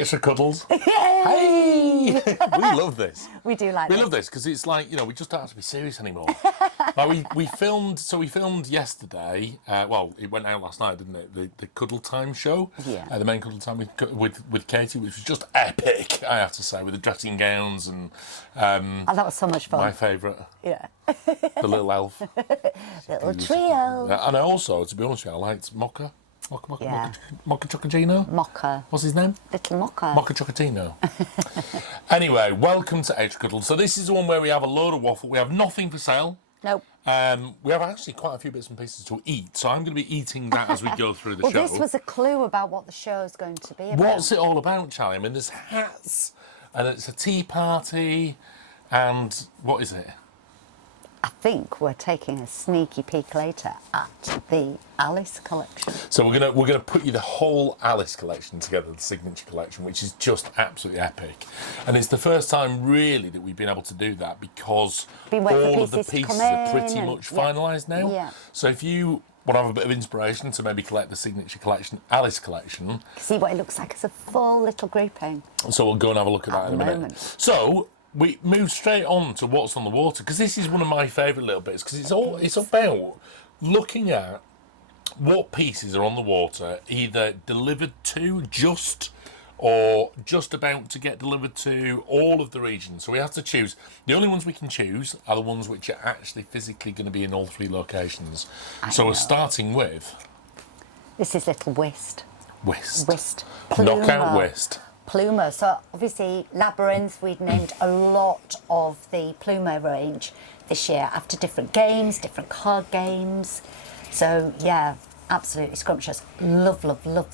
Extra Cuddles. Hey! We love this. We do like this. We love this because it's like, we just don't have to be serious anymore. Like we filmed yesterday. Well, it went out last night, didn't it? The Cuddle Time show. Yeah. The main Cuddle Time with Katie, which was just epic, I have to say, with the dressing gowns and. Oh, that was so much fun. My favourite. Yeah. The little elf. Little trio. And I also, to be honest with you, I liked Mocha. Yeah. Mocha Chocolatino? Mocha. What's his name? Little Mocha. Mocha Chocolatino. Anyway, welcome to Extra Cuddles. So this is the one where we have a load of waffle. We have nothing for sale. Nope. We have actually quite a few bits and pieces to eat, so I'm going to be eating that as we go through the show. Well, this was a clue about what the show is going to be about. What's it all about, Charlie? I mean, there's hats, and it's a tea party, and what is it? I think we're taking a sneaky peek later at the Alice collection. So we're gonna put you the whole Alice collection together, the signature collection, which is just absolutely epic. And it's the first time really that we've been able to do that because all of the pieces are pretty much finalised now. Yeah. So if you want to have a bit of inspiration to maybe collect the signature collection, Alice collection. See what it looks like as a full little grouping. So we'll go and have a look at that in a minute. Moment. So we move straight on to what's on the water, because this is one of my favourite little bits, because it's about looking at what pieces are on the water, either delivered to just or just about to get delivered to all of the regions. So we have to choose. The only ones we can choose are the ones which are actually physically going to be in all three locations. So we're starting with... This is little Whist. Whist. Plumer. Knockout Whist. Plumer. So obviously Labyrinth, we'd named a lot of the Plumer range this year after different games, different card games. So yeah, absolutely scrumptious. Love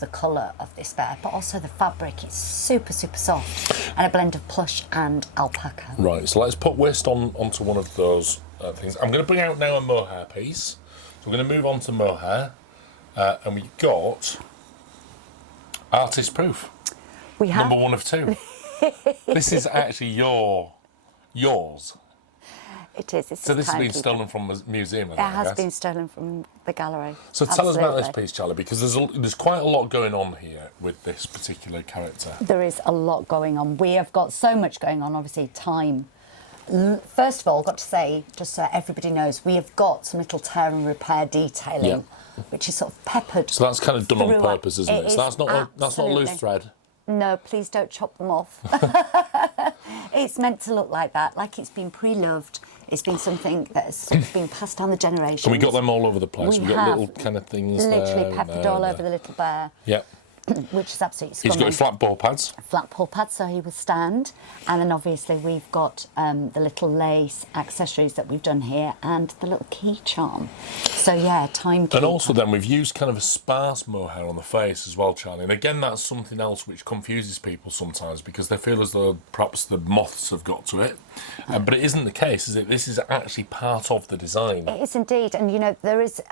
the colour of this bear, but also the fabric is super soft and a blend of plush and alpaca. Right, so let's put Whist onto one of those things. I'm going to bring out now a mohair piece. So we're going to move on to mohair, and we've got Artist Proof. We have number 1 of 2. This is actually yours. It is. So this has been stolen from a museum. It has been stolen from the gallery. So tell us about this piece, Charlie, because there's quite a lot going on here with this particular character. There is a lot going on. We have got so much going on. Obviously, time. First of all, I've got to say, just so everybody knows, we have got some little tear and repair detailing, which is sort of peppered. So that's kind of done on purpose, isn't it? So that's not loose thread. No, please don't chop them off. It's meant to look like that, like it's been pre-loved. It's been something that has sort of been passed down the generations. And we got them all over the place. We got little kind of things literally peppered all over the little bear. Yeah. Which is absolutely stunning. He's got his flat paw pads. Flat paw pads, so he will stand. And then obviously we've got the little lace accessories that we've done here and the little key charm. So yeah, timekeeper. And also then we've used kind of a sparse mohair on the face as well, Charlie. And again, that's something else which confuses people sometimes because they feel as though perhaps the moths have got to it. But it isn't the case, is it? This is actually part of the design. It is indeed. And you know, there is...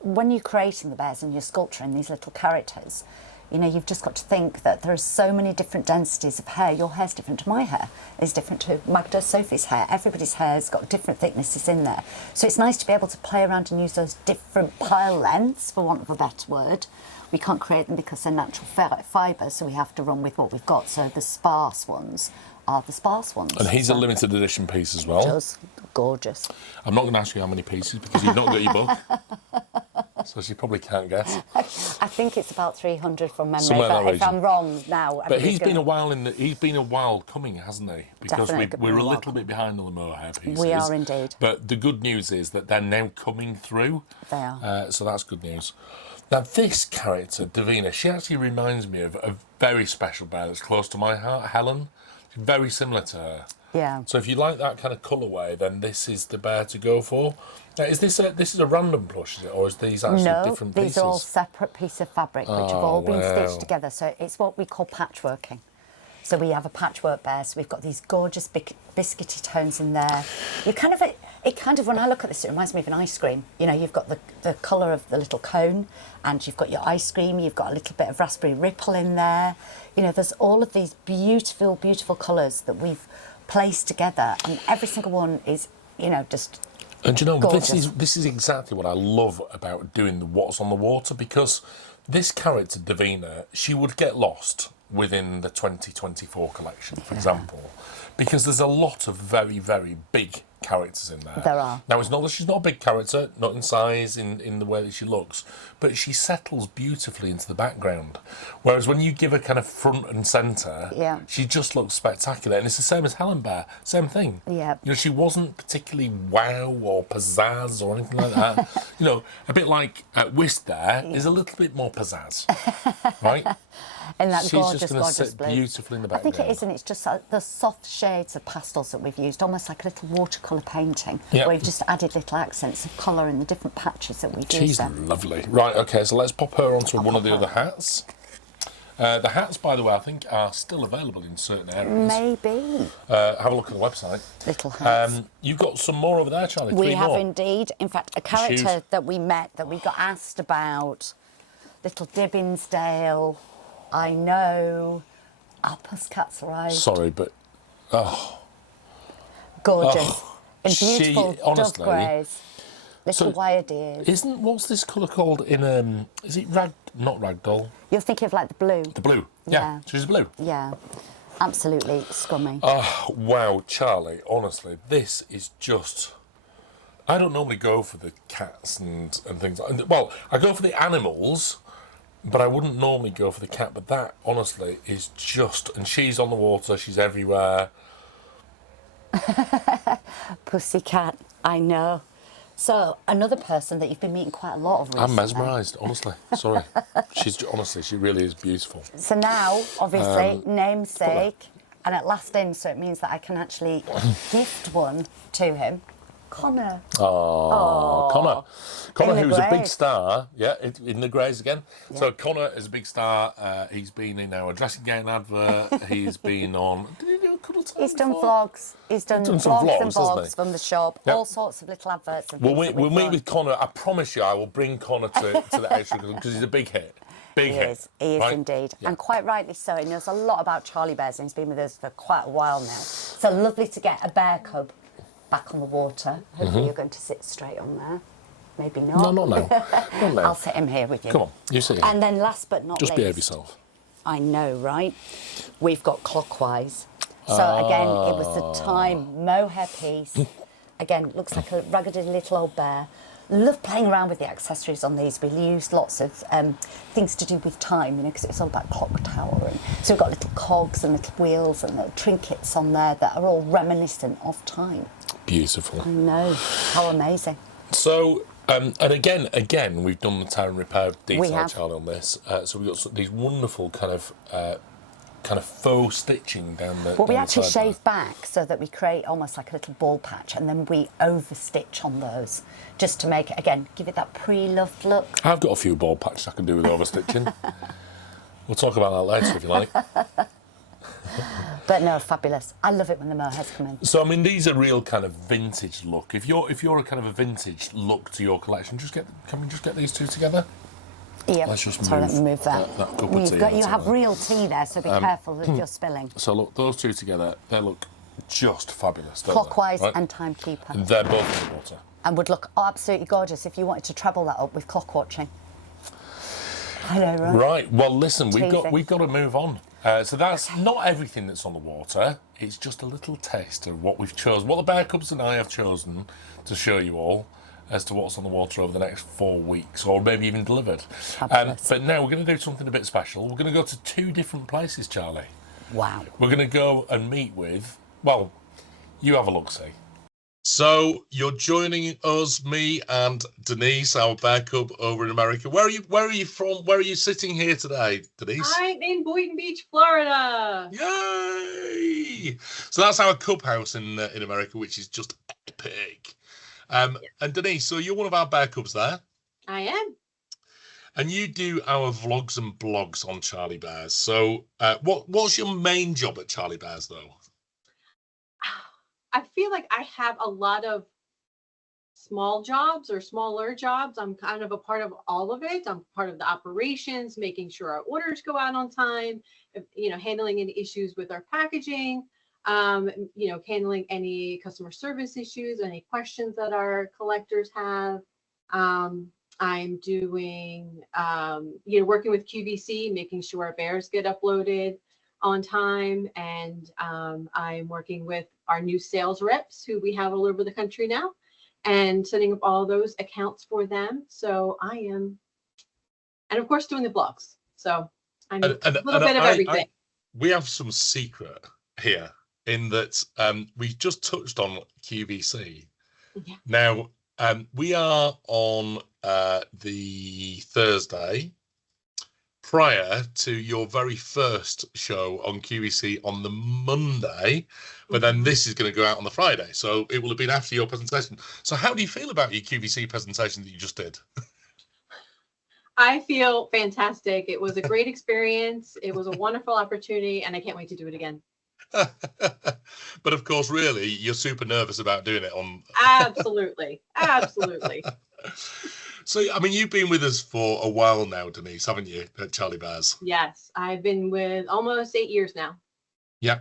when you're creating the bears and you're sculpturing these little characters, you know, you've just got to think that there are so many different densities of hair. Your hair's different to my hair. It's different to Magda, Sophie's hair. Everybody's hair's got different thicknesses in there. So it's nice to be able to play around and use those different pile lengths, for want of a better word. We can't create them because they're natural fibres, so we have to run with what we've got. So the sparse ones are the sparse ones. And he's a limited edition piece as well. Just gorgeous. I'm not going to ask you how many pieces because you've not got your book. So she probably can't guess. I think it's about 300 from memory. Somewhere but if I'm wrong now, but he's been a while coming, hasn't he? Because we're a little bit behind on the mohair pieces. We are indeed. But the good news is that they're now coming through. They are. So that's good news. Now this character, Davina, she actually reminds me of a very special bear that's close to my heart, Helen. She's very similar to her. Yeah. So if you like that kind of colourway, then this is the bear to go for. Now, is this a random plush, is it, or is these actually different pieces? No, these are all separate pieces of fabric which have all been stitched together. So it's what we call patchworking. So we have a patchwork bear. So we've got these gorgeous biscuity tones in there. You kind of, when I look at this, it reminds me of an ice cream. You know, you've got the colour of the little cone, and you've got your ice cream. You've got a little bit of raspberry ripple in there. You know, there's all of these beautiful colours that we've placed together, and every single one is, you know, just. And you know, gorgeous. this is exactly what I love about doing the What's on the Water, because this character, Davina, she would get lost within the 2024 collection, for example, because there's a lot of very, very big characters in there. There are. Now, it's not that she's not a big character, not in size, in the way that she looks, but she settles beautifully into the background. Whereas when you give her kind of front and centre, she just looks spectacular. And it's the same as Helen Bear, same thing. Yeah. You know, she wasn't particularly wow or pizzazz or anything like that. You know, a bit like Whisk there is a little bit more pizzazz, right? In that She's gorgeous, just going to gorgeous sit blue. beautifully in the I background. think it is, and it's just the soft shades of pastels that we've used, almost like a little watercolour painting, Yep. where we've just added little accents of colour in the different patches that we've used. She's there. lovely. Right, okay, so let's pop her onto one of the other hats. The hats, by the way, I think are still available in certain areas. Maybe. Have a look at the website. Little hats. You've got some more over there, Charlie. We Three have more. indeed. In fact, a character that we met, that we got asked about, little Dibbinsdale, I know, our Pussycat's right. Sorry, but Gorgeous. In she- beautiful dove honestly- greys. Little wire deers. what's this colour called in is it not ragdoll? You're thinking of like the blue. The blue. Yeah, Yeah. she's blue. Yeah. Absolutely scummy. Oh, wow, Charlie, honestly, this is just... I don't normally go for the cats and things like that. Well, I go for the animals, but I wouldn't normally go for the cat. But that, honestly, is just... And she's on the water, she's everywhere. Pussycat, I know. So, another person that you've been meeting quite a lot of recently. I'm mesmerised, honestly. Sorry. Honestly, she really is beautiful. So now, obviously, namesake, and at last in, so it means that I can actually gift one to him. Connor. Oh, Connor. Connor, the who's a big greys. star. Yeah, in the greys again. Yeah. So Connor is a big star. He's been in our dressing gown advert. He's been on... Did he do a Cuddle Time He's done before? vlogs. He's done some vlogs and vlogs, hasn't vlogs he? from the shop. Yep. All sorts of little adverts and We'll things. meet, with Connor. I promise you, I will bring Connor to the extra because he's a big hit. Big hit. He is right? indeed. Yeah. And quite rightly so. He knows a lot about Charlie Bears and he's been with us for quite a while now. So lovely to get a bear cub back on the water. Hopefully you're going to sit straight on there. Maybe not. No, not now. Not now. I'll sit him here with you. Come on, you sit here. And then last but not Just least... behave yourself. I know, right? We've got Clockwise. So again, it was the time mohair piece. Again, looks like a raggedy little old bear. Love playing around with the accessories on these. We used lots of things to do with time, you know, because it's all about clock tower. And so we've got little cogs and little wheels and little trinkets on there that are all reminiscent of time. Beautiful. I know. How amazing. So, and again, we've done the tear and repair detail, have. Charlie, on this. So we've got these wonderful kind of faux stitching down the. Well, we down the actually side shave back so that we create almost like a little ball patch, and then we overstitch on those just to make it, again, give it that pre-loved look. I've got a few ball patches I can do with overstitching. We'll talk about that later if you like. But no, fabulous. I love it when the mohairs come in. So I mean, these are real kind of vintage look. If you're a kind of a vintage look to your collection, can we just get these two together? Yeah. Let's just Sorry, move let me move that. that cup of tea You onto have there. real tea there, so be careful if you're spilling. So look, those two together, they look just fabulous, don't Clockwise they? Right? and timekeeper. And they're both in the water. And would look absolutely gorgeous if you wanted to treble that up with clock watching. I know, right? Right. Well, listen, we've Teasing. got to move on. So that's not everything that's on the water. It's just a little taste of what we've chosen, what the Bear Cubs and I have chosen to show you all as to what's on the water over the next 4 weeks, or maybe even delivered. But now we're going to do something a bit special. We're going to go to two different places, Charlie. Wow. We're going to go and meet with, well, you have a look-see. So you're joining us, me and Denise, our Bear Cub over in America. Where are you from? Where are you sitting here today, Denise? I'm in Boynton Beach, Florida. Yay! So that's our Cub house in America, which is just epic. And Denise, so you're one of our Bear Cubs there. I am. And you do our vlogs and blogs on Charlie Bears. So what's your main job at Charlie Bears, though? I feel like I have a lot of small jobs or smaller jobs. I'm kind of a part of all of it. I'm part of the operations, making sure our orders go out on time, handling any issues with our packaging, handling any customer service issues, any questions that our collectors have. I'm doing, working with QVC, making sure our bears get uploaded on time. And I'm working with our new sales reps who we have all over the country now and setting up all those accounts for them. So and of course doing the blogs. So I'm a little bit of everything. We have some secret here in that we just touched on QVC. Yeah. Now, we are on the Thursday prior to your very first show on QVC on the Monday, but then this is going to go out on the Friday. So it will have been after your presentation. So how do you feel about your QVC presentation that you just did? I feel fantastic. It was a great experience. It was a wonderful opportunity, and I can't wait to do it again. But of course, really, you're super nervous about doing it on. Absolutely. Absolutely. So, I mean, you've been with us for a while now, Denise, haven't you, at Charlie Bears? Yes, I've been with almost 8 years now. Yeah.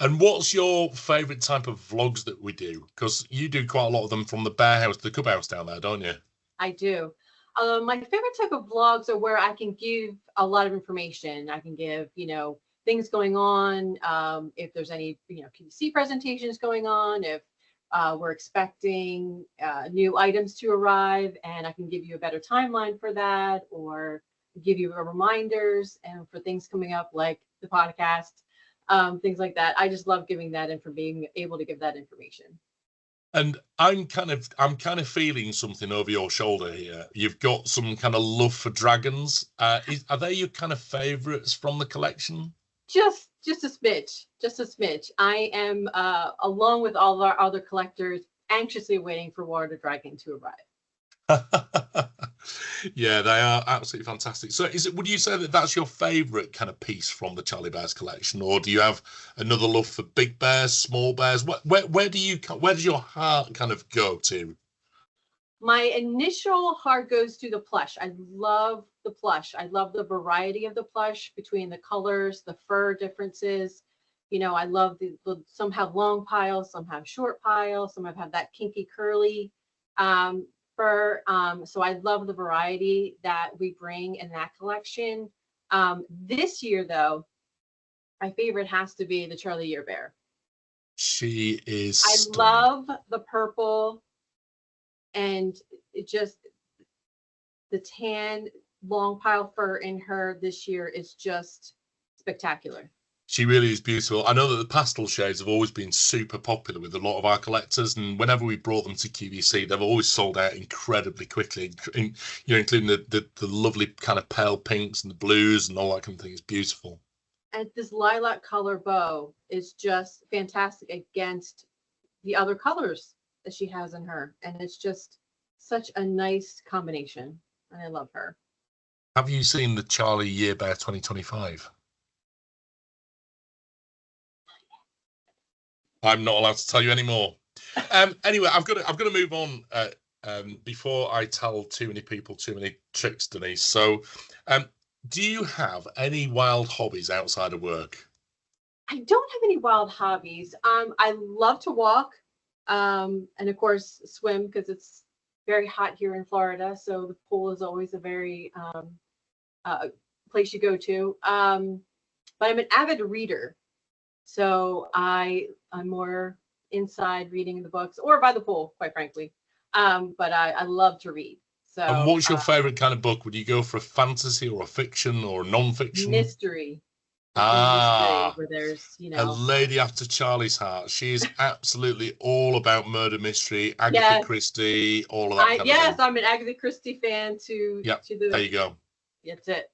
And what's your favorite type of vlogs that we do? Because you do quite a lot of them from the bear house to the cub house down there, don't you? I do. My favorite type of vlogs are where I can give a lot of information. I can give, things going on. If there's any, PVC presentations going on, if we're expecting new items to arrive, and I can give you a better timeline for that, or give you reminders and for things coming up like the podcast, things like that. I just love giving that and for being able to give that information. And I'm kind of feeling something over your shoulder here. You've got some kind of love for dragons. Are they your kind of favorites from the collection? Just a smidge. I am, along with all our other collectors, anxiously waiting for Water Dragon to arrive. Yeah, they are absolutely fantastic. So would you say that that's your favorite kind of piece from the Charlie Bears collection, or do you have another love for big bears, small bears? Where does your heart kind of go to? My initial heart goes to the plush. I love the plush. I love the variety of the plush between the colors, the fur differences. I love some have long piles, some have short piles, some have that kinky curly fur. So I love the variety that we bring in that collection. This year, though, my favorite has to be the Charlie Year Bear. She is I love the purple, and it just, the tan long pile fur in her this year is just spectacular. She really is beautiful. I know that the pastel shades have always been super popular with a lot of our collectors, and whenever we brought them to QVC, they've always sold out incredibly quickly. Including the lovely kind of pale pinks and the blues and all that kind of thing. It's beautiful. And this lilac color bow is just fantastic against the other colors that she has in her, and it's just such a nice combination, and I love her. Have you seen the Charlie Year Bear 2025? I'm not allowed to tell you anymore. Anyway, I've got to move on before I tell too many people too many tricks, Denise. So, do you have any wild hobbies outside of work? I don't have any wild hobbies. I love to walk, and of course swim, because it's very hot here in Florida. So the pool is always a very place you go to. But I'm an avid reader. So I'm more inside reading the books or by the pool, quite frankly. But I love to read. So. And what's your favorite kind of book? Would you go for a fantasy or a fiction or a non-fiction? Mystery. Ah, mystery, where there's, a lady after Charlie's heart. She is absolutely all about murder mystery, Agatha Christie, all of that kind of thing. I'm an Agatha Christie fan to there you go. That's it.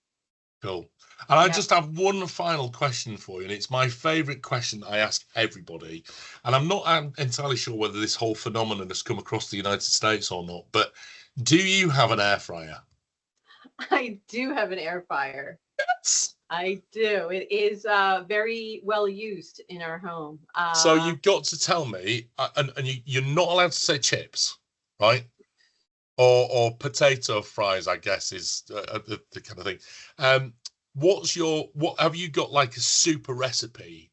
Cool. And I just have one final question for you, and it's my favorite question I ask everybody. And I'm not entirely sure whether this whole phenomenon has come across the United States or not, but do you have an air fryer? I do have an air fryer. Yes. I do. It is very well used in our home. So you've got to tell me, and you're not allowed to say chips, right? Or potato fries, I guess, is the kind of thing. What have you got, like a super recipe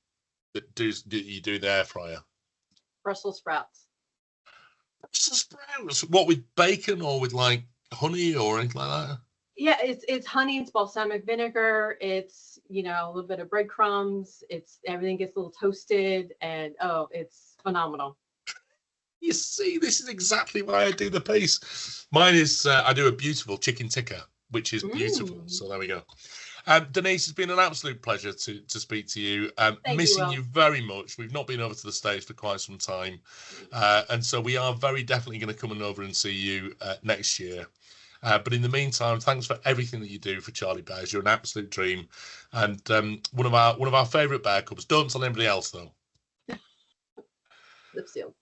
that you do the air fryer? Brussels sprouts. Brussels sprouts. What, with bacon or with like honey or anything like that? Yeah, it's honey, it's balsamic vinegar, it's, you know, a little bit of breadcrumbs, it's everything gets a little toasted, and oh, it's phenomenal. You see, this is exactly why I do the piece. Mine is, I do a beautiful chicken tikka, which is beautiful. So there we go. Denise, it's been an absolute pleasure to speak to you. Missing you very much. We've not been over to the States for quite some time. And so we are very definitely going to come over and see you next year. But in the meantime, thanks for everything that you do for Charlie Bears. You're an absolute dream. And one of our favourite bear cubs. Don't tell anybody else, though. Lip seal.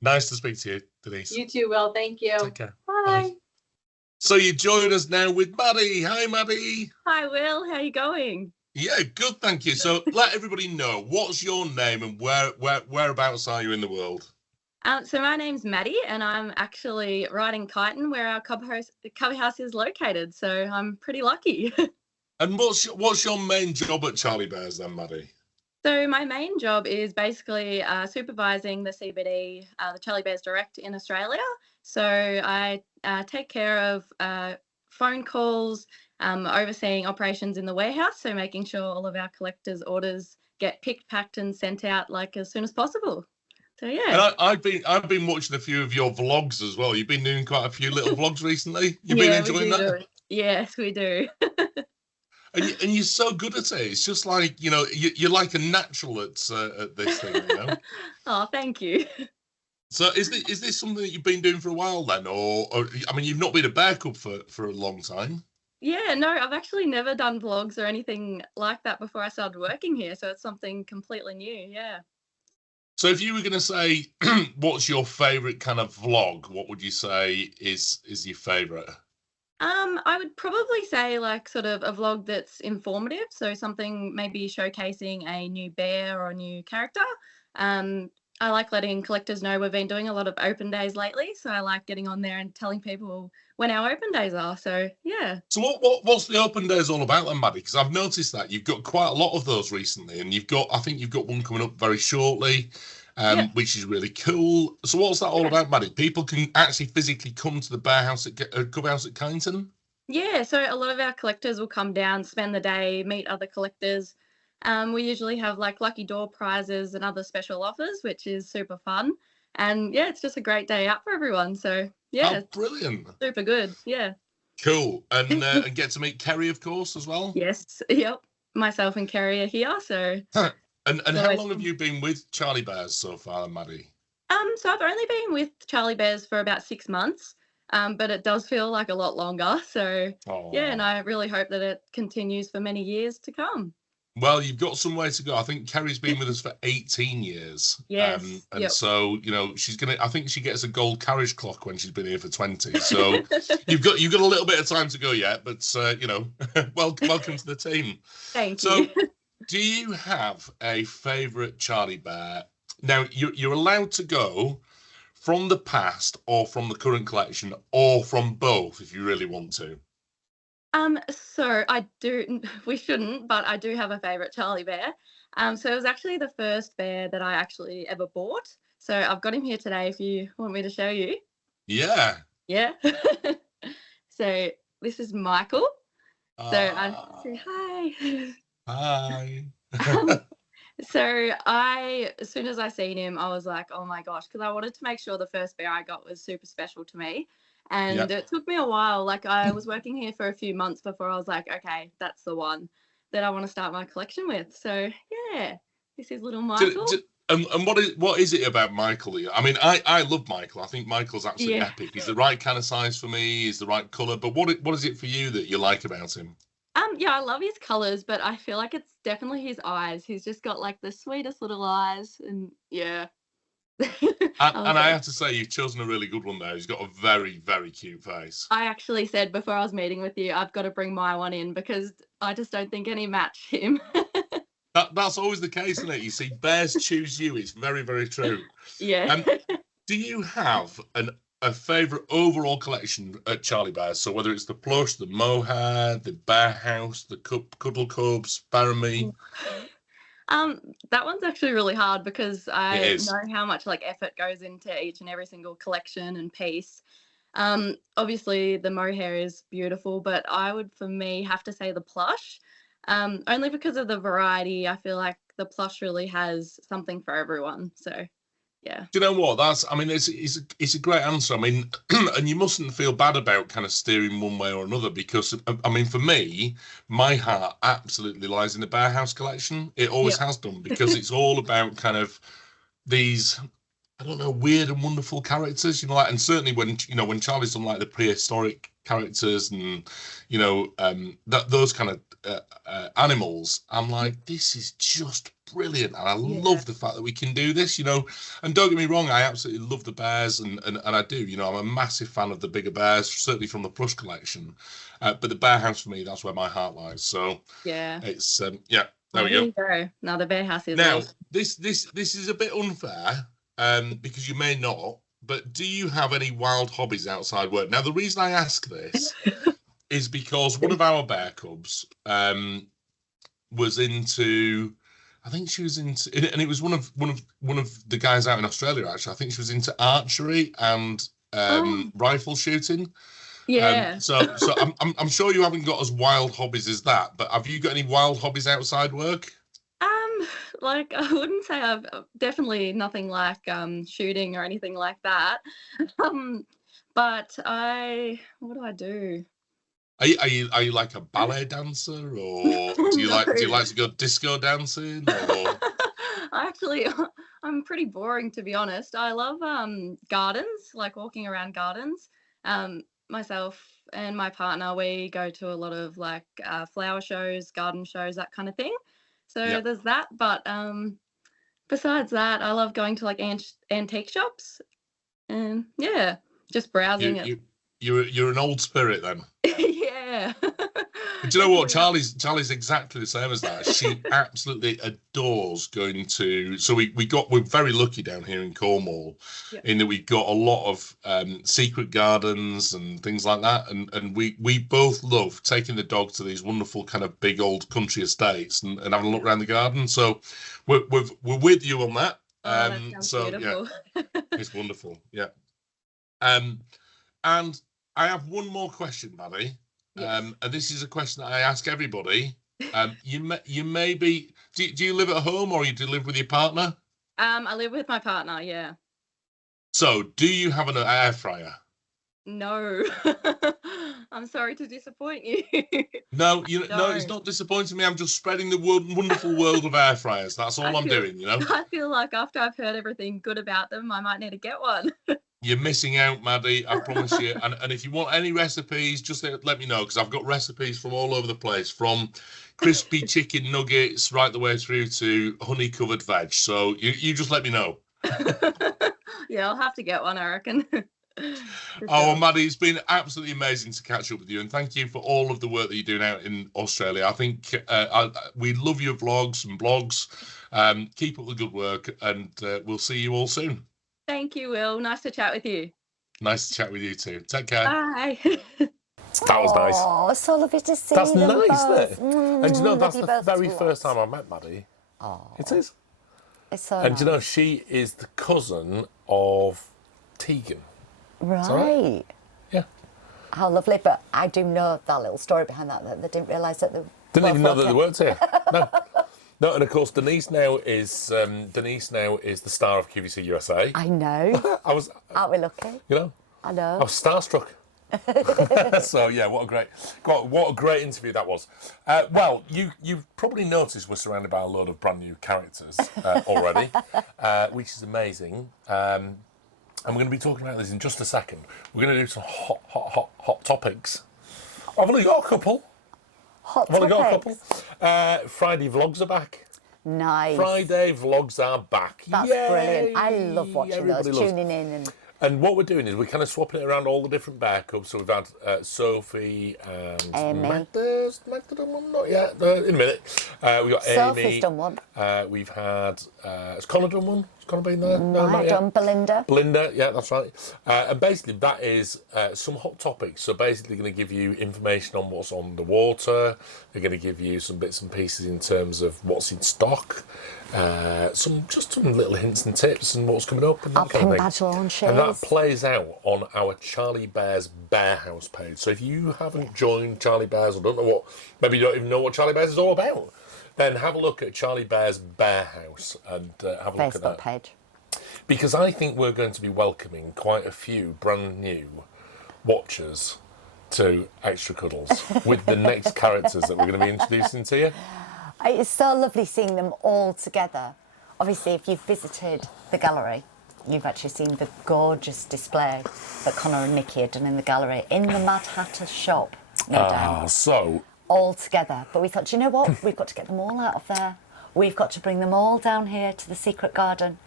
Nice to speak to you, Denise. You too, Will. Thank you. Take care. Bye. Bye. So you join us now with Maddie. Hi, Maddie. Hi, Will. How are you going? Yeah, good, thank you. So let everybody know, what's your name and whereabouts are you in the world? So my name's Maddie, and I'm actually right in Kyneton, where our Cubhouse is located. So I'm pretty lucky. And what's your main job at Charlie Bears then, Maddie? So my main job is basically supervising the CBD, the Charlie Bears Direct in Australia. So I take care of phone calls, overseeing operations in the warehouse, so making sure all of our collectors' orders get picked, packed, and sent out like as soon as possible. So yeah. And I've been watching a few of your vlogs as well. You've been doing quite a few little vlogs recently. You've been enjoying that? Yes, we do. And you're so good at it. It's just like, you know, you're like a natural at this thing, you know. Oh, thank you. So is this something that you've been doing for a while then, or I mean, you've not been a bear cub for a long time? Yeah, no, I've actually never done vlogs or anything like that before I started working here, so it's something completely new. Yeah. So if you were going to say, what's your favourite kind of vlog? What would you say is your favourite? I would probably say like sort of a vlog that's informative, so something maybe showcasing a new bear or a new character. I like letting collectors know we've been doing a lot of open days lately, so I like getting on there and telling people when our open days are. So yeah. So what's the open days all about then, Maddie? Because I've noticed that you've got quite a lot of those recently, and I think you've got one coming up very shortly, which is really cool. So what's that all about, Maddie? People can actually physically come to the bear house at Cubhouse at Kyneton? Yeah, so a lot of our collectors will come down, spend the day, meet other collectors. We usually have like lucky door prizes and other special offers, which is super fun. And yeah, it's just a great day out for everyone. So yeah, brilliant, super good. Yeah, cool. And and get to meet Kerry, of course, as well. Yes, yep. Myself and Kerry are here. So and how long have you been with Charlie Bears so far, Maddie? So I've only been with Charlie Bears for about 6 months. But it does feel like a lot longer. So yeah, and I really hope that it continues for many years to come. Well, you've got some way to go. I think Kerry's been with us for 18 years. Yes. So, you know, I think she gets a gold carriage clock when she's been here for 20. So you've got a little bit of time to go yet, but you know, welcome to the team. Thank you. So do you have a favourite Charlie Bear? Now you're allowed to go from the past or from the current collection or from both if you really want to. So we shouldn't, but I do have a favourite Charlie Bear. So it was actually the first bear that I actually ever bought. So I've got him here today if you want me to show you. Yeah. Yeah. So this is Michael. So I say hi. Hi. So as soon as I seen him, I was like, oh my gosh, because I wanted to make sure the first bear I got was super special to me. And it took me a while. Like I was working here for a few months before I was like, okay, that's the one that I want to start my collection with. So yeah, this is little Michael. And what is it about Michael? I mean, I love Michael. I think Michael's absolutely epic. He's the right kind of size for me. He's the right colour. But what is it for you that you like about him? Yeah, I love his colours, but I feel like it's definitely his eyes. He's just got like the sweetest little eyes, and yeah. and I have to say, you've chosen a really good one there. He's got a very, very cute face. I actually said before I was meeting with you, I've got to bring my one in because I just don't think any match him. That's always the case, isn't it? You see, bears choose you. It's very, very true. Yeah. Do you have a favourite overall collection at Charlie Bears? So whether it's the plush, the mohair, the bear house, the cuddle cubs, Baramy. That one's actually really hard because I know how much like effort goes into each and every single collection and piece. Obviously, the mohair is beautiful, but I would, for me, have to say the plush. Only because of the variety. I feel like the plush really has something for everyone. So, yeah. Do you know what? It's a great answer. I mean, and you mustn't feel bad about kind of steering one way or another because, I mean, for me, my heart absolutely lies in the Bear House collection. It always has done because it's all about kind of these, I don't know, weird and wonderful characters, you know, like, and certainly when Charlie's done like the prehistoric characters and, you know, those kind of animals, I'm like, this is just brilliant, and I love the fact that we can do this, you know. And don't get me wrong, I absolutely love the bears, and I do, you know, I'm a massive fan of the bigger bears, certainly from the plush collection. But the Bear House for me, that's where my heart lies. So yeah, it's there we there go. you go. Now the Bear House is Now awesome. this is a bit unfair, because you may not, but do you have any wild hobbies outside work? Now the reason I ask this is because one of our bear cubs was into, I think she was into, and it was one of the guys out in Australia actually. I think she was into archery and rifle shooting. Yeah. So I'm sure you haven't got as wild hobbies as that, but have you got any wild hobbies outside work? Like I wouldn't say I've definitely nothing like shooting or anything like that. But what do I do? Are you like a ballet dancer, or do you like to go disco dancing? Or I'm pretty boring, to be honest. I love gardens, like walking around gardens. Myself and my partner, we go to a lot of like flower shows, garden shows, that kind of thing. So there's that. But besides that, I love going to like antique shops, and just browsing it. You're an old spirit then. Yeah. But do you know what? Charlie's exactly the same as that. She absolutely adores going to. So we're very lucky down here in Cornwall, in that we've got a lot of secret gardens and things like that, and we both love taking the dog to these wonderful kind of big old country estates and having a look around the garden. So we're with you on that. That sounds beautiful. Yeah, it's wonderful. Yeah. And I have one more question, Maddie. Yes. And this is a question that I ask everybody. You may be. Do you live at home, or do you live with your partner? I live with my partner. Yeah. So, do you have an air fryer? No. I'm sorry to disappoint you. No, no, it's not disappointing me. I'm just spreading the wonderful world of air fryers. That's all I'm doing, you know. I feel like after I've heard everything good about them, I might need to get one. You're missing out, Maddie, I promise you. And if you want any recipes, just let me know, because I've got recipes from all over the place, from crispy chicken nuggets right the way through to honey covered veg. So you just let me know. Yeah, I'll have to get one, I reckon. Oh, Maddie, it's been absolutely amazing to catch up with you, and thank you for all of the work that you're doing out in Australia. I think we love your vlogs and blogs. Keep up the good work, and we'll see you all soon. Thank you, Will. Nice to chat with you. Nice to chat with you too. Take care. Bye. That was nice. Oh, it's so lovely to see That's them nice, both. isn't it? And you know, that's love you the both very to first lots. time I met Maddie. Oh, It is. it's so And nice. you know, she is the cousin of Tegan. Right. Yeah. How lovely. But I do know that little story behind that they didn't realise that they Didn't even know that both they worked here. No. No, and of course Denise now is the star of QVC USA. I know. Aren't we lucky? You know, I know. I was starstruck. So yeah, what a great interview that was. Well, you've probably noticed we're surrounded by a load of brand new characters already, which is amazing. And we're going to be talking about this in just a second. We're going to do some hot topics. I've only got a couple. Hot I've only got a topics. couple. Friday vlogs are back. Nice. Friday vlogs are back. That's Yay! brilliant. I love watching Everybody those, loves. tuning in And what we're doing is we're kind of swapping it around all the different bear cubs. So we've had Sophie and Amy. Magda's done one? Not yet. In a minute. We've got Sophie's Amy. done one. We've had... has Connor done one? Has Connor been there? No, not I've yet. done Belinda. Belinda, yeah, that's right. And basically that is some hot topics. So basically going to give you information on what's on the water. They're going to give you some bits and pieces in terms of what's in stock. some little hints and tips and what's coming up and that Our kind of pin thing. badge launches. And that plays out on our Charlie Bears Bear House page. So if you haven't joined Charlie Bears or don't know what, maybe you don't even know what Charlie Bears is all about, then have a look at Charlie Bears Bear House and have a look at that. Facebook page. Because I think we're going to be welcoming quite a few brand new watchers to Extra Cuddles with the next characters that we're going to be introducing to you. It's so lovely seeing them all together. Obviously, if you've visited the gallery, you've actually seen the gorgeous display that Connor and Nikki had done in the gallery, in the Mad Hatter's shop, no doubt. So, All together. But we thought, do you know what? We've got to get them all out of there. We've got to bring them all down here to the secret garden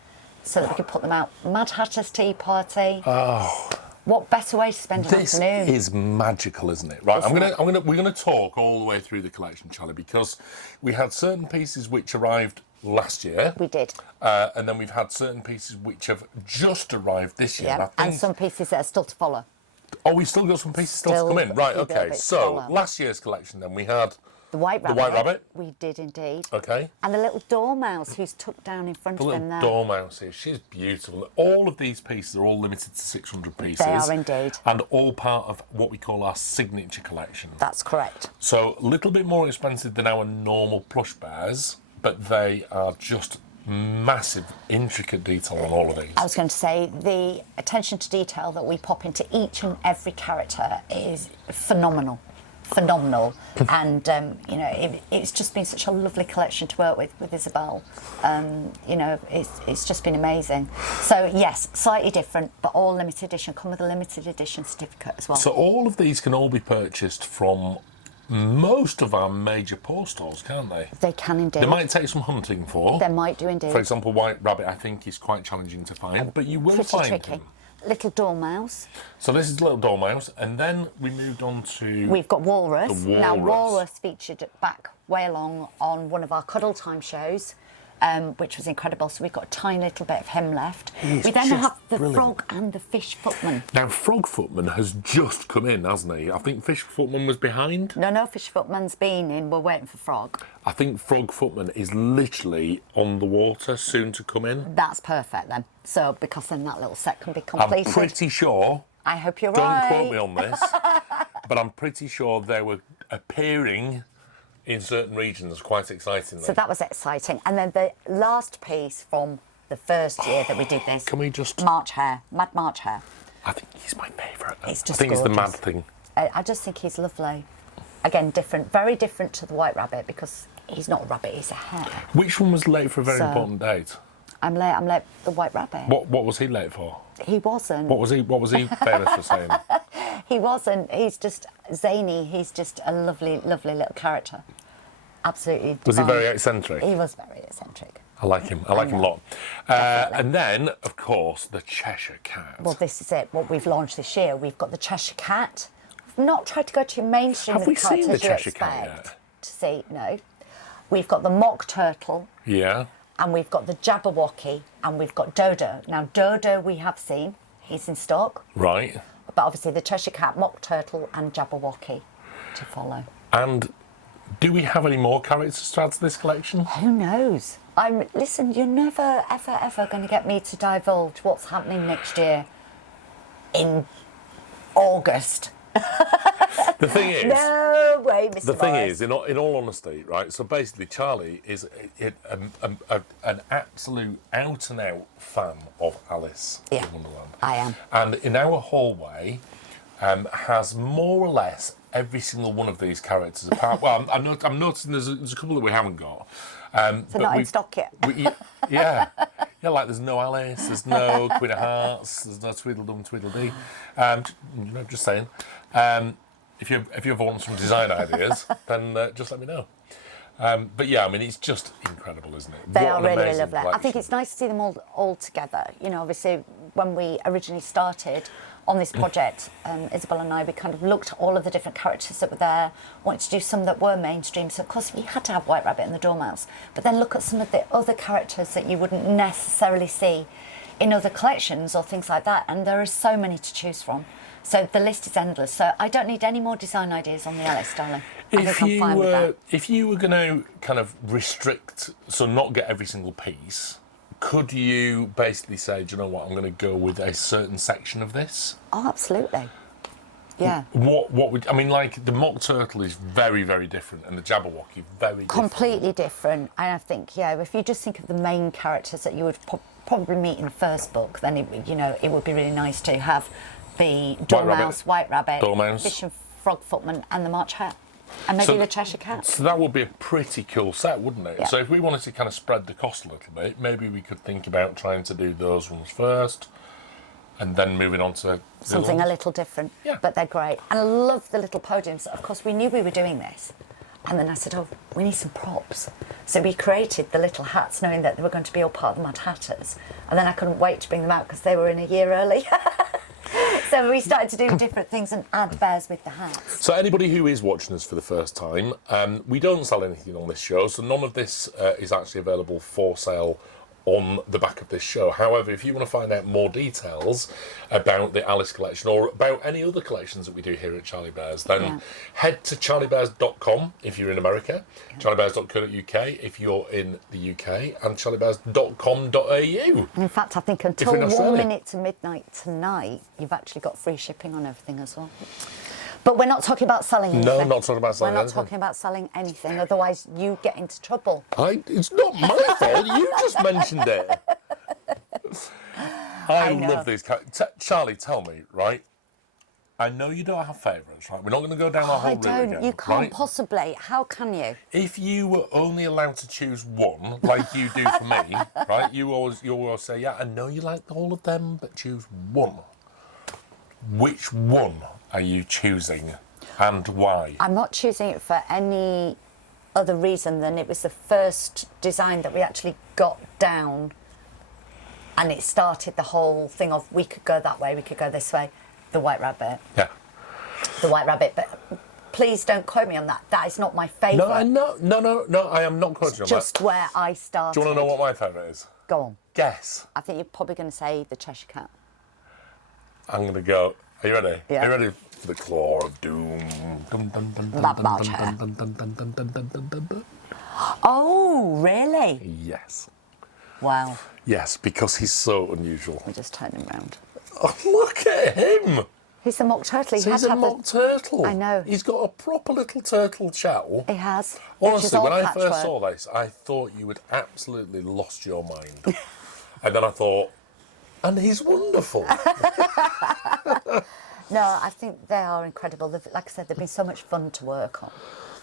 so that we can put them out. Mad Hatter's tea party. oh, What better way to spend an this afternoon? is magical, isn't it? Right, we're gonna talk all the way through the collection, Charlie, because we had certain pieces which arrived last year. We did. And then we've had certain pieces which have just arrived this year. Yeah, and some pieces that are still to follow. Oh, we've still got some pieces still to Still come in. Right, a little okay. bit to So, follow. last year's collection then, we had The White Rabbit. the White Rabbit. We did indeed. Okay. And the little dormouse who's tucked down in front The of him little there. dormouse here. She's beautiful. All of these pieces are all limited to 600 pieces. They are indeed. And all part of what we call our signature collection. That's correct. So, a little bit more expensive than our normal plush bears, but they are just massive, intricate detail on all of these. I was going to say the attention to detail that we pop into each and every character is phenomenal. And you know, it's just been such a lovely collection to work with Isabel. You know, it's just been amazing. So yes, slightly different, but all limited edition. Come with a limited edition certificate as well. So all of these can all be purchased from most of our major paw stores, can't they? They can indeed. They might take some hunting for. They might do indeed. For example, White Rabbit, I think, is quite challenging to find, but you will Pretty find tricky. him. Little dormouse. So this is Little Dormouse, and then we moved on to... We've got Walrus. The Now, Walrus. Walrus featured back way along on one of our Cuddle Time shows, which was incredible. So we've got a tiny little bit of him left. He's We then just have the brilliant. frog and the fish footman. Now, Frog Footman has just come in, hasn't he? I think Fish Footman was behind. No, fish footman's been in. We're waiting for frog. I think Frog Footman is literally on the water, soon to come in. That's perfect then. So because then that little set can be I'm completed. pretty sure, I hope you're don't right. quote me on this, but I'm pretty sure they were appearing in certain regions quite excitingly. So that was exciting. And then the last piece from the first year that we did this. Can we just... March Hare, Mad March Hare. I think he's my favourite. It's I just think it's the mad gorgeous. thing. I just think he's lovely. Again, different, very different to the White Rabbit because he's not a rabbit, he's a hare. Which one was late for a very So- important date? I'm late, the White Rabbit. What was he late for? He wasn't. What was he famous for saying? He wasn't. He's just zany. He's just a lovely, lovely little character. Absolutely. Was he divine. very eccentric? He was very eccentric. I like him. I like him a lot. And then, of course, the Cheshire Cat. Well, this is it. What we've launched this year, we've got the Cheshire Cat. We've not tried to go too mainstream Have with we the seen characters the you Cheshire Cat expect yet? to see. No. We've got the Mock Turtle, Yeah. and we've got the Jabberwocky, and we've got Dodo. Now, Dodo we have seen. He's in stock. Right. But obviously the Cheshire Cat, Mock Turtle and Jabberwocky to follow. And do we have any more characters to add to this collection? Who knows? Listen, you're never, ever going to get me to divulge what's happening next year in August. The thing is... No way, Mr. The thing Morris. is, in all honesty, right, so basically Charlie is an absolute out-and-out fan of Alice Yeah, in Wonderland. I am. And in our hallway has more or less every single one of these characters. Apart, well, I'm noticing there's a couple that we haven't got. So but not in we- stock yet. Yeah. Yeah, like there's no Alice, there's no Queen of Hearts, there's no Tweedledum, Tweedledee. Just saying. If you ever want some design ideas, then just let me know. But yeah, I mean, it's just incredible, isn't it? They What are an really amazing lovely. I think collection. it's nice to see them all together. You know, obviously, when we originally started on this project, Isabel and I, we kind of looked at all of the different characters that were there, wanted to do some that were mainstream. So, of course, we had to have White Rabbit and the Dormouse. But then look at some of the other characters that you wouldn't necessarily see in other collections or things like that, and there are so many to choose from. So the list is endless. So I don't need any more design ideas on the Alice, darling. I think I'm fine with that. If you were going to kind of restrict, so not get every single piece, could you basically say, do you know what, I'm going to go with a certain section of this? Oh, absolutely. Yeah. What would, I mean, like, the mock turtle is very, very different, and the Jabberwocky very different. Completely different. And I think, yeah, if you just think of the main characters that you would probably meet in the first book, then, it would be really nice to have the Dormouse, White Rabbit, Fish and Frog Footman, and the March Hare. And maybe the Cheshire Cat. So that would be a pretty cool set, wouldn't it? Yeah. So if we wanted to kind of spread the cost a little bit, maybe we could think about trying to do those ones first, and then moving on to something a little different. Yeah. But they're great. And I love the little podiums. Of course, we knew we were doing this. And then I said, oh, we need some props. So we created the little hats, knowing that they were going to be all part of the Mad Hatters. And then I couldn't wait to bring them out because they were in a year early. So we started to do different things and add bears with the hats. So anybody who is watching us for the first time, we don't sell anything on this show, so none of this is actually available for sale on the back of this show. However, if you want to find out more details about the Alice collection or about any other collections that we do here at Charlie Bears, then head to charliebears.com if you're in America, charliebears.co.uk if you're in the UK, and charliebears.com.au. In fact, I think until 1 minute to midnight tonight, you've actually got free shipping on everything as well. But we're not talking about selling anything. No, not talking about selling anything. anything. We're not talking about selling anything, otherwise you get into trouble. It's not my fault, you just mentioned it. I love these. Charlie, tell me, right? I know you don't have favourites, right? We're not going to go down that whole route again. You can't possibly. How can you? If you were only allowed to choose one, like you do for me, right? You always say, yeah, I know you like all of them, but choose one. Which one are you choosing, and why? I'm not choosing it for any other reason than it was the first design that we actually got down, and it started the whole thing of we could go that way, we could go this way. The White Rabbit. Yeah. The White Rabbit, but please don't quote me on that. That is not my favourite. No, I am not quoting you on that. Just where I started. Do you want to know what my favourite is? Go on. Guess. I think you're probably going to say the Cheshire Cat. I'm going to go. Are you ready? Yeah. Are you ready for the Claw of Doom? That March Hare. Oh, really? Yes. Wow. Yes, because he's so unusual. Let me just turn him round. Oh, look at him! He's a mock turtle. So he's a mock turtle. I know. He's got a proper little turtle shell. He has. Honestly, when I first saw this, I thought you had absolutely lost your mind. And then I thought, and he's wonderful. No, I think they are incredible. Like I said, they've been so much fun to work on.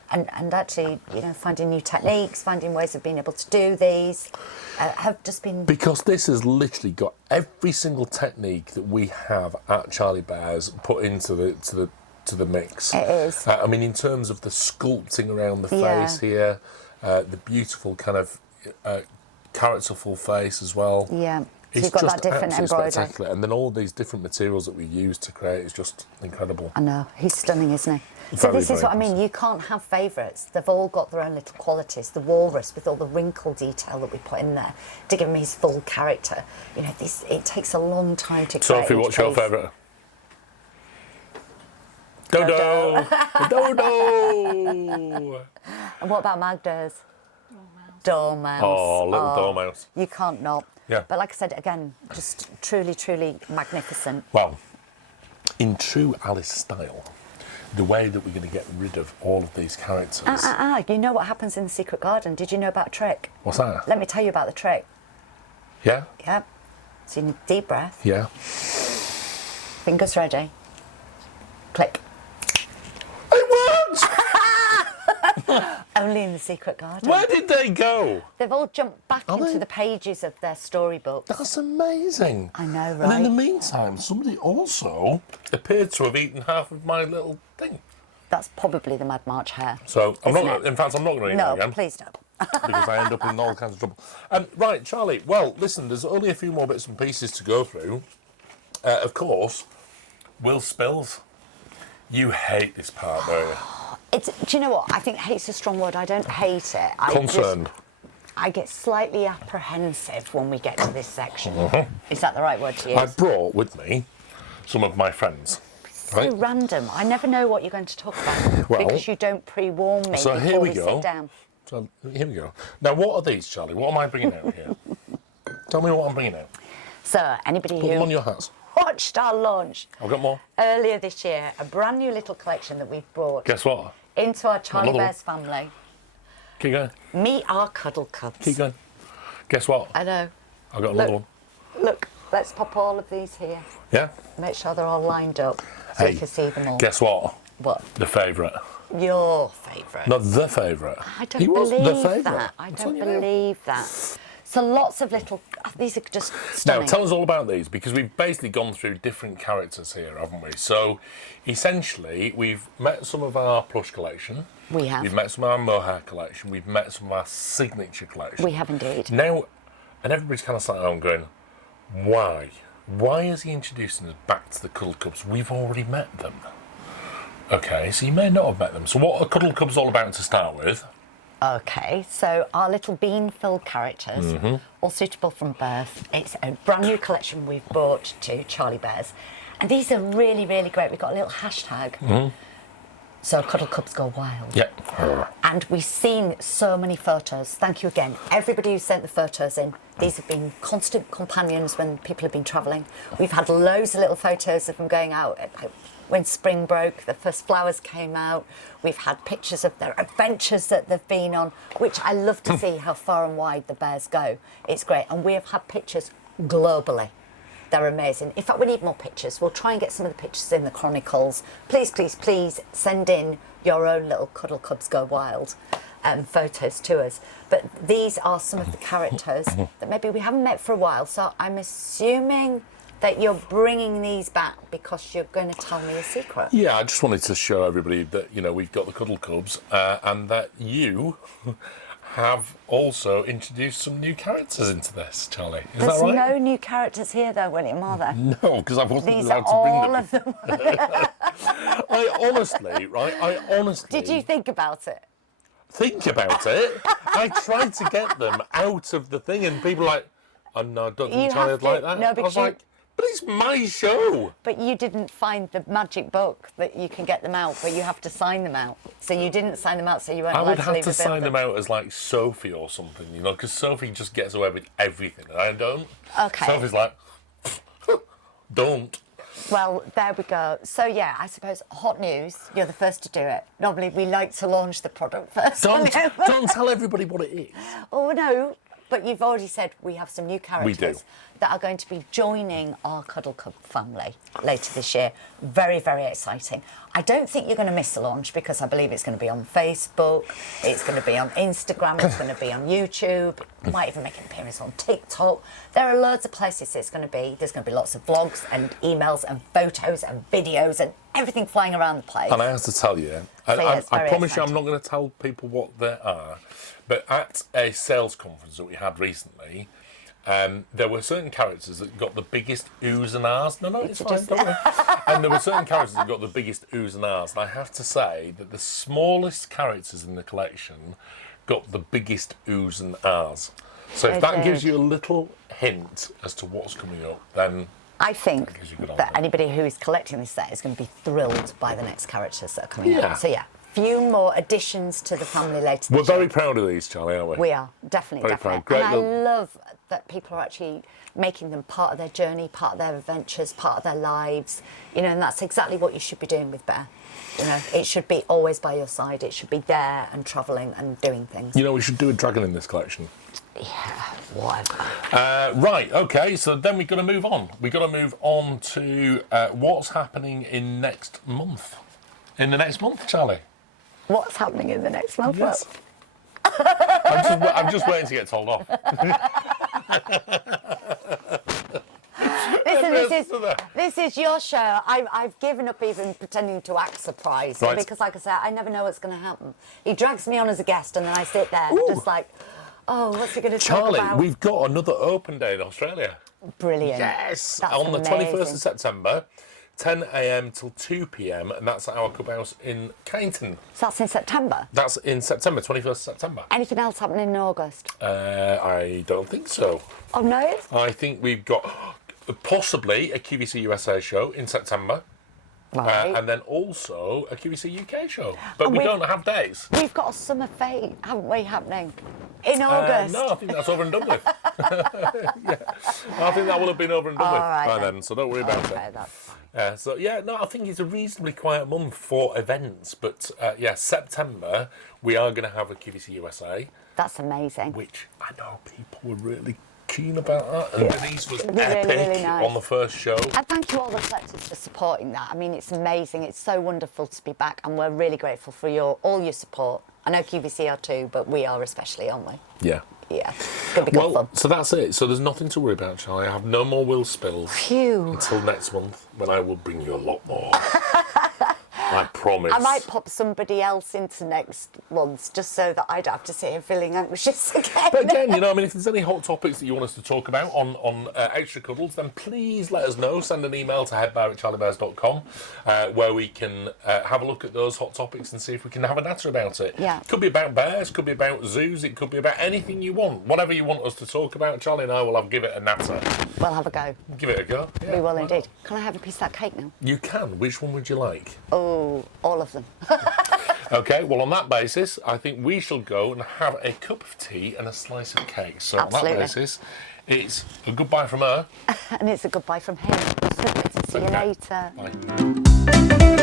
And actually, finding new techniques, finding ways of being able to do these, have just been... Because this has literally got every single technique that we have at Charlie Bears put into the mix. It is. I mean, in terms of the sculpting around the face here, the beautiful kind of characterful face as well. Yeah. So It's you've got just that different absolutely embroidery. spectacular. And then all these different materials that we use to create is just incredible. I know. He's stunning, isn't he? So this is what I mean. You can't have favourites. They've all got their own little qualities. The walrus with all the wrinkle detail that we put in there to give him his full character. It takes a long time to create. Sophie, what's your favourite? Dodo! Dodo! And what about Magda's? Dormouse. Oh, little Dormouse. You can't not. Yeah. But like I said, again, just truly, truly magnificent. Well, in true Alice style, the way that we're going to get rid of all of these characters... You know what happens in the secret garden? Did you know about a trick? What's that? Let me tell you about the trick. Yeah? Yeah. So you need a deep breath. Yeah. Fingers ready. Click. It worked! Only in the secret garden. Where did they go? They've all jumped back Are into they? the pages of their storybooks. That's amazing. I know, right? And in the meantime, somebody also appeared to have eaten half of my little thing. That's probably the Mad March Hare. So, I'm isn't not. it? In fact, I'm not going to eat it again. No, please don't. Because I end up in all kinds of trouble. Right, Charlie, well, listen, there's only a few more bits and pieces to go through. Of course, Will Spills. You hate this part, don't you? Do you know what? I think hate's a strong word. I don't hate it. Concerned. I get slightly apprehensive when we get to this section. Is that the right word to use? I brought with me some of my friends. So random. I never know what you're going to talk about Well, because you don't pre-warn me so before here we we go. sit down. So here we go. Now, what are these, Charlie? What am I bringing out here? Tell me what I'm bringing out. So, anybody Put them on who your hats. watched our launch I've got more. earlier this year, a brand new little collection that we've brought Guess what? into our Charlie Another one. Bears family. Keep going. Meet our Cuddle Cubs. Keep going. Guess what? I know. I've got another Look. one. Look, let's pop all of these here. Yeah? Make sure they're all lined up so Hey, you can see them all. guess what? What? The favourite. Your favourite. Not the favourite. I don't He was the believe favourite. that. I I'm don't telling you now. believe that. So lots of little. These are just Now, stunning. tell us all about these, because we've basically gone through different characters here, haven't we? So, essentially, we've met some of our plush collection. We have. We've met some of our mohair collection. We've met some of our signature collection. We have indeed. Now, and everybody's kind of sat home going, why? Why is he introducing us back to the Cuddle Cubs? We've already met them. Okay, so you may not have met them. So what are Cuddle Cubs all about to start with? Okay, so our little bean-filled characters, Mm-hmm. all suitable from birth. It's a brand new collection we've brought to Charlie Bears. And these are really, really great. We've got a little hashtag. Mm-hmm. So Cuddle Cubs Go Wild. Yeah. And we've seen so many photos. Thank you again. Everybody who sent the photos in. These have been constant companions when people have been travelling. We've had loads of little photos of them going out when spring broke, the first flowers came out. We've had pictures of their adventures that they've been on, which I love to see how far and wide the bears go. It's great. And we have had pictures globally. They're amazing. In fact, we need more pictures. We'll try and get some of the pictures in the Chronicles. Please, please, please send in your own little Cuddle Cubs Go Wild photos to us. But these are some of the characters that maybe we haven't met for a while. So I'm assuming that you're bringing these back because you're going to tell me a secret. Yeah, I just wanted to show everybody that, you know, we've got the Cuddle Cubs and that you have also introduced some new characters into this, Charlie. Is There's that right? no new characters here, though, William, are there? No, because I wasn't These are allowed to bring all them. of them. I honestly Did you think about it? think about it. I tried to get them out of the thing, and people were like, oh no, I don't think You Charlie have would like to- that. no, I because was you- like, but it's my show. But you didn't find the magic book that you can get them out, but you have to sign them out. So you didn't sign them out, so you weren't I allowed would to have leave to the sign building. them out as like Sophie or something, you know, because Sophie just gets away with everything, and I don't. Okay. Sophie's like, don't. Well, there we go. So yeah, I suppose hot news. You're the first to do it. Normally we like to launch the product first. Don't tell everybody what it is. Oh no, but you've already said we have some new characters do. that are going to be joining our Cuddle Cub family later this year. Very, very exciting. I don't think you're going to miss the launch because I believe it's going to be on Facebook, it's going to be on Instagram, it's going to be on YouTube, it might even make an appearance on TikTok. There are loads of places it's going to be. There's going to be lots of vlogs and emails and photos and videos and everything flying around the place. And I have to tell you, yeah, it's I very promise you I'm exciting. not going to tell people what they are, but at a sales conference that we had recently, there were certain characters that got the biggest oohs and ahs. No, it's fine, don't worry. And there were certain characters that got the biggest oohs and ahs. And I have to say that the smallest characters in the collection got the biggest oohs and ahs. So if They that gives did. you a little hint as to what's coming up, then I think gives you a good that idea. anybody who is collecting this set is going to be thrilled by the next characters that are coming Yeah. out. So yeah, few more additions to the family later we're this year. very proud of these, Charlie, aren't we? We are, definitely, Very definitely. proud. Great And I little- love that people are actually making them part of their journey, part of their adventures, part of their lives. You know, and that's exactly what you should be doing with Bear. You know, it should be always by your side. It should be there and travelling and doing things. You know, we should do a dragon in this collection. Whatever. Right, okay, so then we've got to move on. We've got to move on to what's happening in next month. In the next month, Charlie? What's happening in the next month? Yes. Well, I'm just waiting to get told off. Listen, this is your show. I've given up even pretending to act surprised Right. because, like I said, I never know what's going to happen. He drags me on as a guest, and then I sit there Ooh. just like, oh, what's he going to talk Charlie, about? we've got another open day in Australia. Brilliant. Yes, That's on the 21st amazing. of September. 10 a.m. till 2 p.m, and that's at our Cubhouse in Cainton. So that's in September? That's in September, 21st September. Anything else happening in August? I don't think so. Oh, no? I think we've got possibly a QVC USA show in September. Right. And then also a QVC UK show. But And we don't have days. We've got a summer fete, haven't we, happening in August? No, I think that's over and done with. Yeah. I think that will have been over and done with by then, so don't worry about it. That's So yeah, no, I think it's a reasonably quiet month for events, but yeah, September we are going to have a QVC USA, That's amazing. which I know people were really keen about that, and Denise was Really, epic really nice. on the first show. And thank you all the collectors for supporting that. I mean, it's amazing. It's so wonderful to be back, and we're really grateful for all your support. I know QVC are too, but we are especially, aren't we? Yeah. Yeah. It'll be good fun. So that's it. So there's nothing to worry about, Charlie. I have no more will spills Phew. until next month, when I will bring you a lot more. I promise. I might pop somebody else into next month just so that I don't have to sit here feeling anxious again. But again, you know, I mean, if there's any hot topics that you want us to talk about on Extra Cuddles, then please let us know. Send an email to headbar@charliebears.com where we can have a look at those hot topics and see if we can have a natter about it. Yeah. Could be about bears, could be about zoos, it could be about anything you want. Whatever you want us to talk about, Charlie and I will give it a natter. We'll have a go. Give it a go. Yeah, We will why indeed. not? Can I have a piece of that cake now? You can. Which one would you like? Oh, all of them. Okay, well, on that basis, I think we shall go and have a cup of tea and a slice of cake. So Absolutely. on that basis, it's a goodbye from her. And it's a goodbye from him. See you Okay. later. Bye.